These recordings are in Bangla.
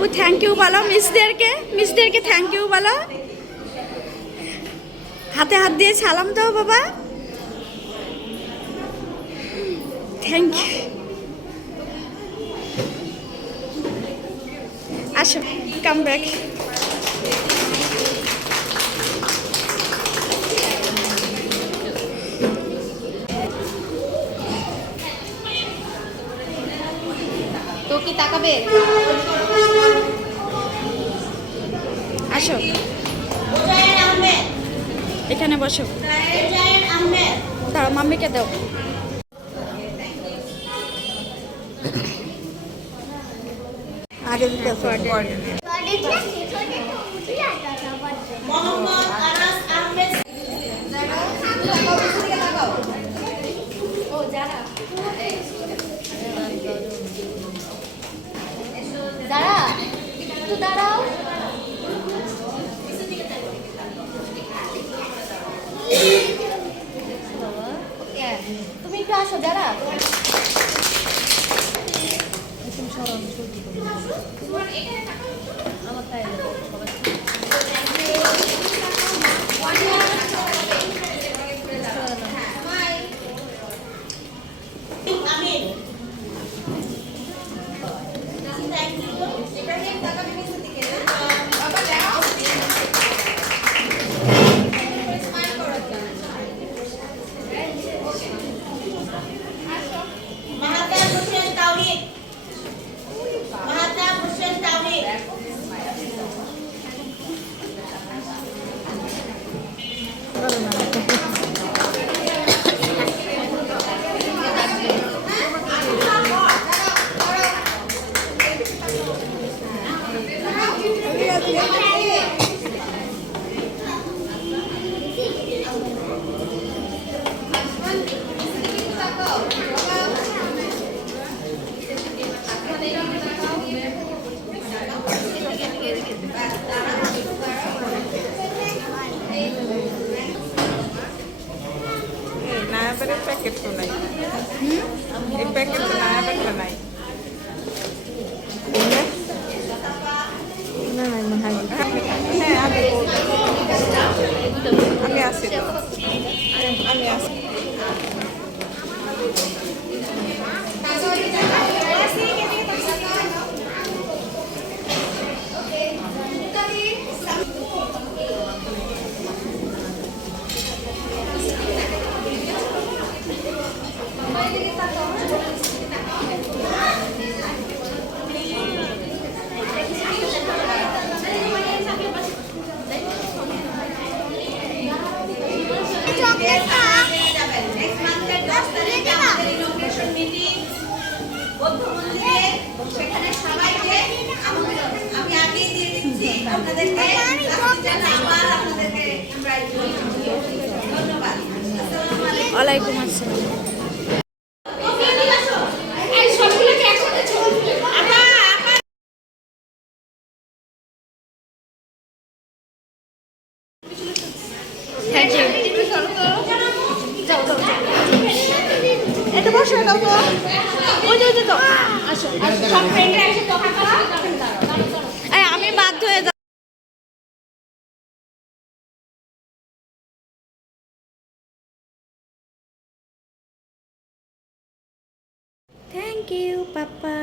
বাবু থ্যাংক ইউ বলো মিসদেরকে থ্যাংক ইউ বলো। হাতে হাত দিয়ে সালাম দাও বাবা। Thank you. আসো কাম ব্যাক। তো কি তাকাবে? আসো এখানে বসো। দাঁড়াও মাম্মিকে দাও। আগে দিতে দাঁড়াও। তুমি একটু আসো যারা। पैकेट तो नहीं एक पैकेट बनाया बट बनाई আমি আসি ওয়ালাইকুম আসসালাম। Thank you. এটা বসো এটা তো ওই যে তো আসো সব ফ্রেন্ডরা এসে কথা বলা। আমি বাধ্য হয়ে যাব। Thank you papa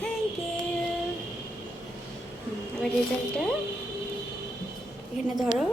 thank you. আবার রেজাল্টটা এখানে ধরো।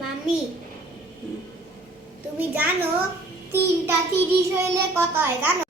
মাম্মি তুমি জানো 3টা 30 হইলে কত হয় জানো?